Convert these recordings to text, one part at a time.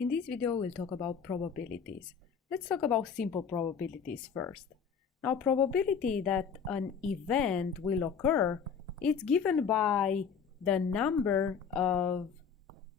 In this video, we'll talk about probabilities. Let's talk about simple probabilities first. Now, probability that an event will occur is given by the number of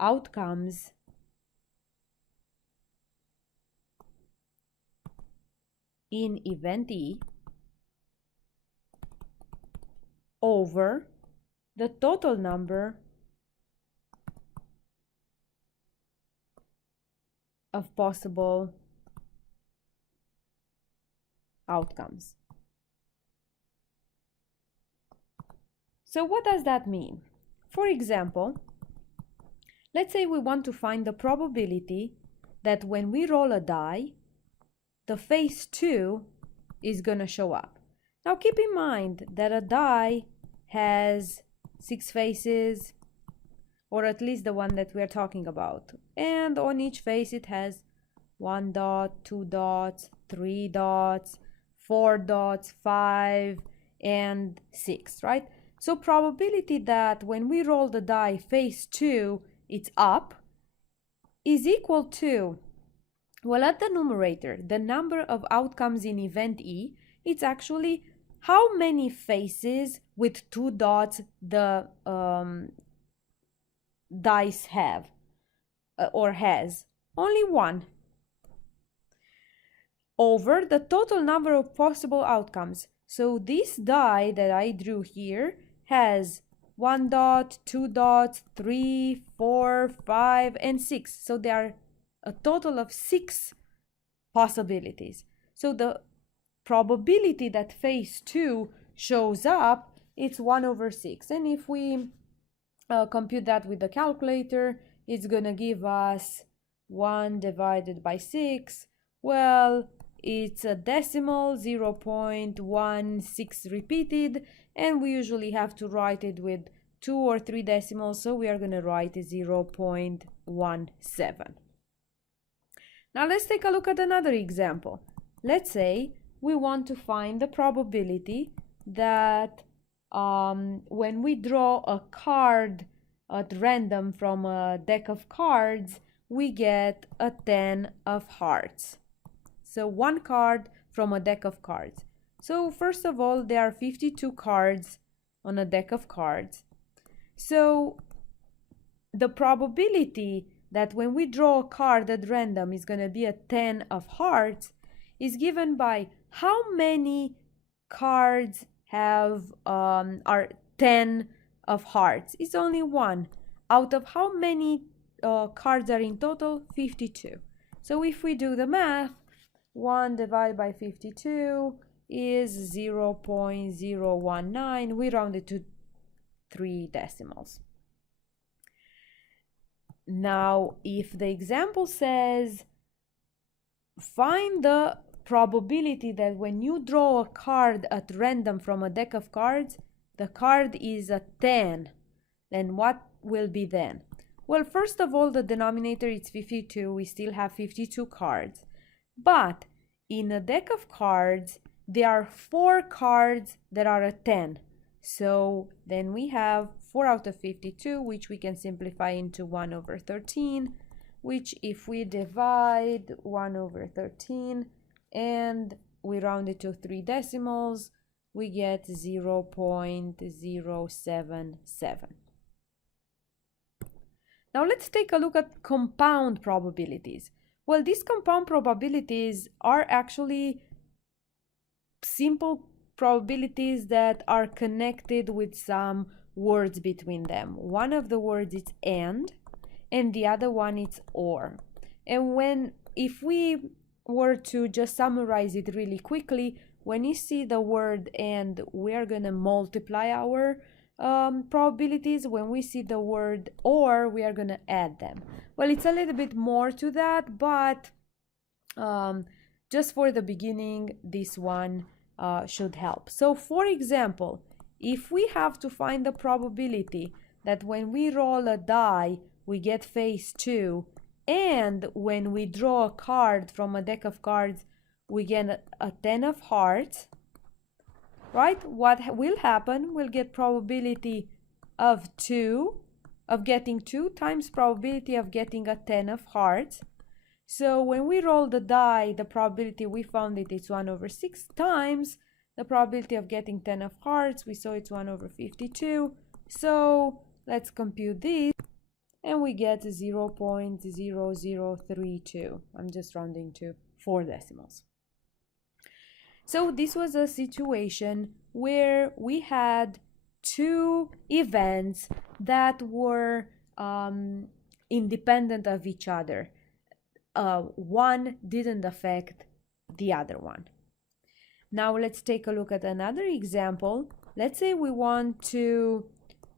outcomes in event E over the total number of possible outcomes. So what does that mean? For example, let's say we want to find the probability that when we roll a die, the face 2 is going to show up. Now keep in mind that a die has 6 faces, or at least the one that we're talking about. And on each face it has 1 dot, 2 dots, 3 dots, 4 dots, 5, and 6, right? So probability that when we roll the die face 2, it's up, is equal to, well, at the numerator, the number of outcomes in event E, it's actually how many faces with 2 dots the dice have or has. Only one. Over the total number of possible outcomes. So this die that I drew here has 1 dot, 2 dots, 3, 4, 5, and 6. So there are a total of 6 possibilities. So the probability that phase 2 shows up, it's 1 over 6. And if we compute that with the calculator, it's going to give us 1 divided by 6. Well, it's a decimal, 0.16 repeated, and we usually have to write it with 2 or 3 decimals, so we are going to write 0.17. Now let's take a look at another example. Let's say we want to find the probability that when we draw a card at random from a deck of cards, we get a 10 of hearts. So one card from a deck of cards. So first of all, there are 52 cards on a deck of cards. So the probability that when we draw a card at random is going to be a 10 of hearts is given by how many cards have are 10 of hearts. It's only one. Out of how many cards are in total? 52. So if we do the math, 1 divided by 52 is 0.019. We round it to 3 decimals. Now, if the example says find the probability that when you draw a card at random from a deck of cards, the card is a 10, then what will be then? Well, first of all, the denominator is 52. We still have 52 cards. But in a deck of cards, there are 4 cards that are a 10. So then we have 4 out of 52, which we can simplify into 1 over 13, which if we divide 1 over 13 and we round it to 3 decimals, we get 0.077. Now let's take a look at compound probabilities. Well, these compound probabilities are actually simple probabilities that are connected with some words between them. One of the words is and the other one is or. And if we were to just summarize it really quickly, when you see the word and, we are going to multiply our probabilities. When we see the word or, we are going to add them. Well, it's a little bit more to that, but just for the beginning, this one should help. So for example, if we have to find the probability that when we roll a die, we get face 2, and when we draw a card from a deck of cards, we get a 10 of hearts, right? What will happen? We'll get probability of 2 of getting 2 times probability of getting a 10 of hearts. So when we roll the die, the probability we found it is 1 over 6 times the probability of getting 10 of hearts. We saw it's 1 over 52. So let's compute this, and we get 0.0032. I'm just rounding to 4 decimals. So this was a situation where we had 2 events that were independent of each other. One didn't affect the other one. Now let's take a look at another example. Let's say we want to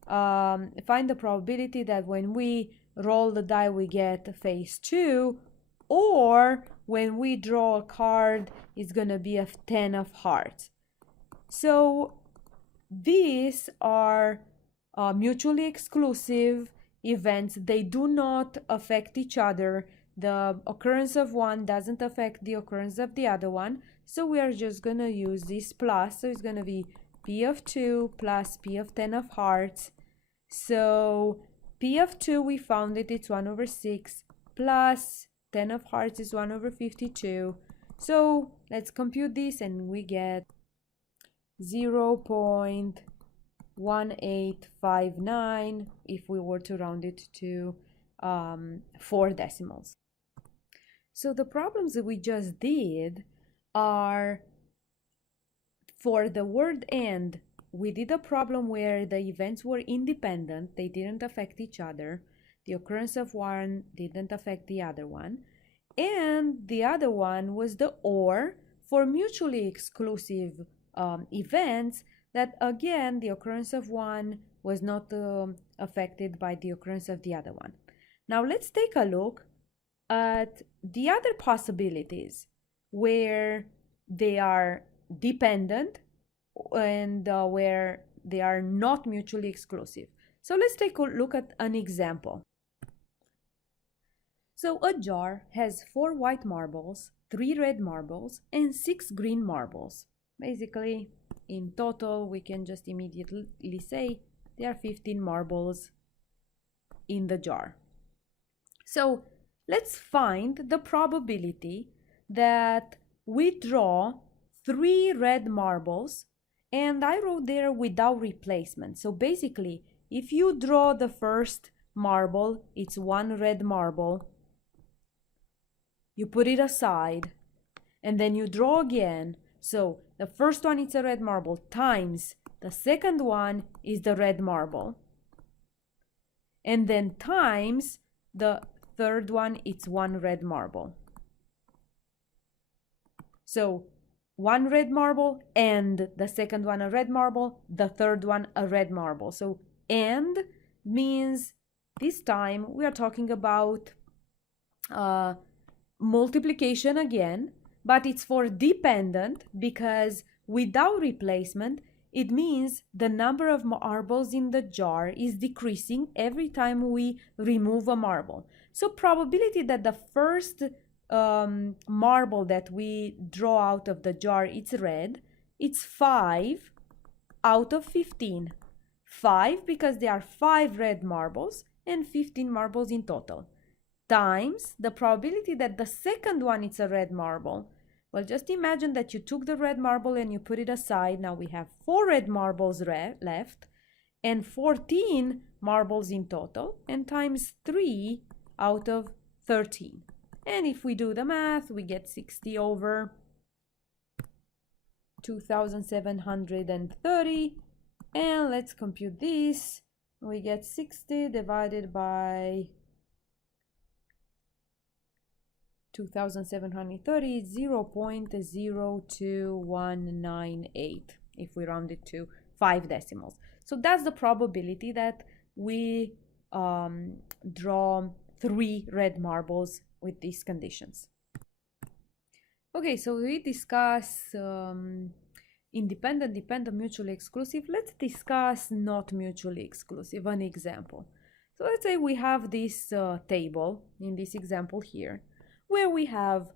find the probability that when we roll the die we get phase 2, or when we draw a card it's gonna be a 10 of hearts. So these are mutually exclusive events. They do not affect each other. The occurrence of one doesn't affect the occurrence of the other one. So we are just gonna use this plus. So it's gonna be P of 2 plus P of 10 of hearts. So P of 2, we found it, it's 1 over 6 plus 10 of hearts is 1 over 52. So let's compute this, and we get 0.1859 if we were to round it to 4 decimals. So the problems that we just did are, for the word and, we did a problem where the events were independent, they didn't affect each other. The occurrence of one didn't affect the other one. And the other one was the or, for mutually exclusive events, that again, the occurrence of one was not affected by the occurrence of the other one. Now let's take a look at the other possibilities where they are dependent and where they are not mutually exclusive. So let's take a look at an example. So a jar has 4 white marbles, 3 red marbles, and 6 green marbles. Basically, in total, we can just immediately say there are 15 marbles in the jar. So let's find the probability that we draw 3 red marbles, and I wrote there without replacement. So basically, if you draw the first marble, it's 1 red marble, you put it aside, and then you draw again. So the first one is a red marble times the second one is the red marble, and then times the third one, it's 1 red marble. So 1 red marble and the second one a red marble, the third one a red marble. So and means this time we are talking about multiplication again, but it's for dependent, because without replacement it means the number of marbles in the jar is decreasing every time we remove a marble. So probability that the first marble that we draw out of the jar it's red, it's 5 out of 15. 5 because there are 5 red marbles and 15 marbles in total, times the probability that the second one is a red marble. Well, just imagine that you took the red marble and you put it aside. Now we have 4 red marbles left and 14 marbles in total, and times 3 out of 13. And if we do the math, we get 60 over 2,730. And let's compute this. We get 60 divided by 2,730, 0.02198 if we round it to 5 decimals. So that's the probability that we draw 3 red marbles with these conditions. Okay, so we discuss independent, dependent, mutually exclusive. Let's discuss not mutually exclusive, an example. So let's say we have this table in this example here, where we have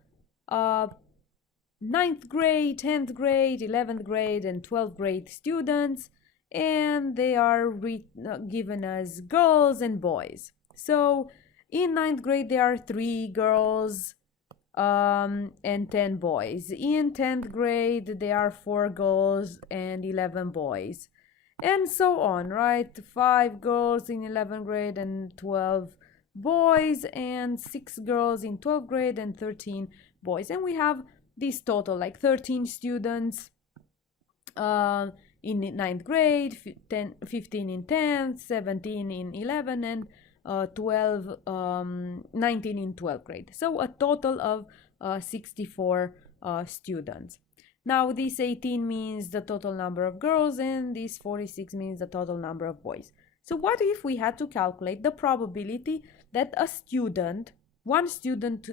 9th grade, 10th grade, 11th grade, and 12th grade students, and they are given as girls and boys. So in ninth grade, there are 3 girls and 10 boys. In 10th grade, there are 4 girls and 11 boys. And so on, right? 5 girls in 11th grade and 12 boys, and 6 girls in 12th grade and 13 boys. And we have this total, like 13 students in ninth grade, 15 in 10th, 17 in 11, and 19 in 12th grade. So a total of 64 students. Now this 18 means the total number of girls, and this 46 means the total number of boys. So what if we had to calculate the probability that a student, one student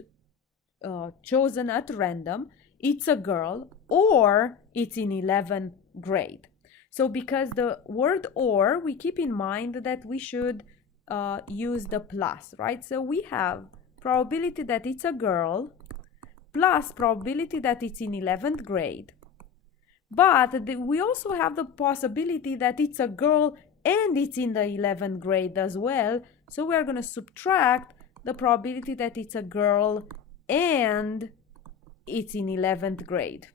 chosen at random, it's a girl or it's in 11th grade? So because the word or, we keep in mind that we should use the plus, right? So we have probability that it's a girl plus probability that it's in 11th grade. But we also have the possibility that it's a girl and it's in the 11th grade as well. So we're going to subtract the probability that it's a girl and it's in 11th grade.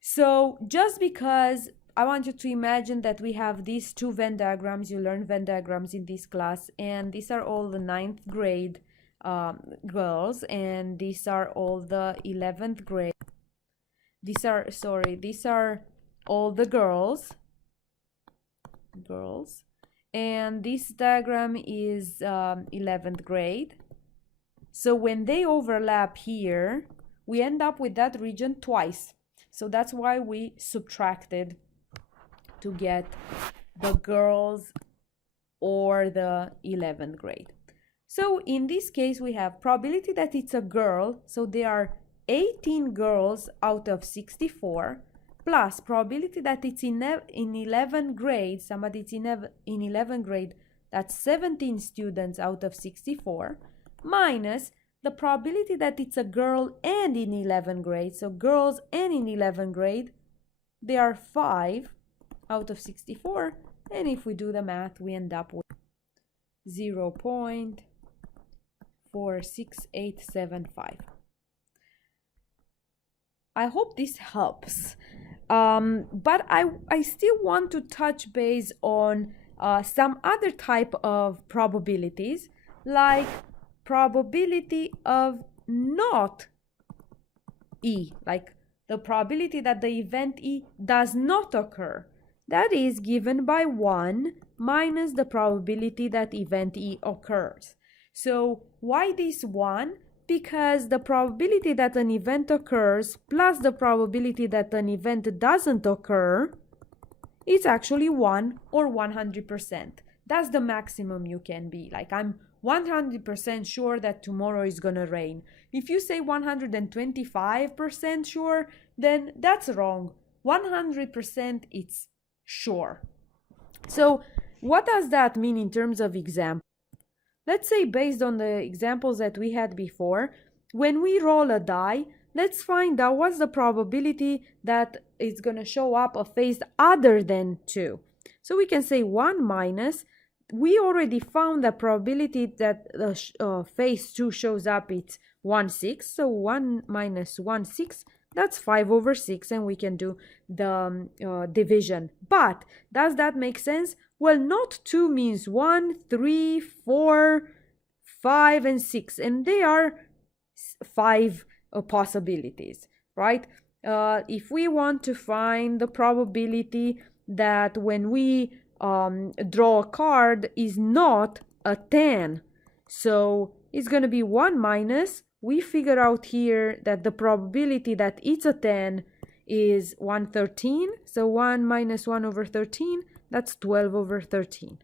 So just because I want you to imagine that we have these 2 Venn diagrams, you learn Venn diagrams in this class, and these are all the 9th grade girls, and these are all the 11th grade. These are all the girls, and this diagram is 11th grade. So when they overlap here, we end up with that region twice. So that's why we subtracted to get the girls or the 11th grade. So in this case, we have probability that it's a girl. So there are 18 girls out of 64, plus probability that it's in 11th grade, somebody's in 11th grade, that's 17 students out of 64, minus the probability that it's a girl and in 11th grade. So girls and in 11th grade, there are 5 out of 64. And if we do the math, we end up with 0.46875. I hope this helps. But I still want to touch base on some other type of probabilities, like probability of not E, like the probability that the event E does not occur. That is given by 1 minus the probability that event E occurs. So why this 1? Because the probability that an event occurs plus the probability that an event doesn't occur is actually 1 or 100%. That's the maximum you can be. Like, I'm 100% sure that tomorrow is gonna rain. If you say 125% sure, then that's wrong. 100% it's sure. So what does that mean in terms of example? Let's say, based on the examples that we had before, when we roll a die, let's find out what's the probability that it's going to show up a face other than 2. So we can say 1 minus, we already found the probability that the face 2 shows up, it's 1/6. So 1 minus 1/6, that's 5/6, and we can do the division. But does that make sense? Well, not 2 means 1, 3, 4, 5, and 6. And they are 5 possibilities, right? If we want to find the probability that when we draw a card is not a 10, so it's going to be 1 minus. We figure out here that the probability that it's a 10 is 1/13. So 1 minus 1/13, that's 12/13.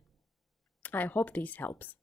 I hope this helps.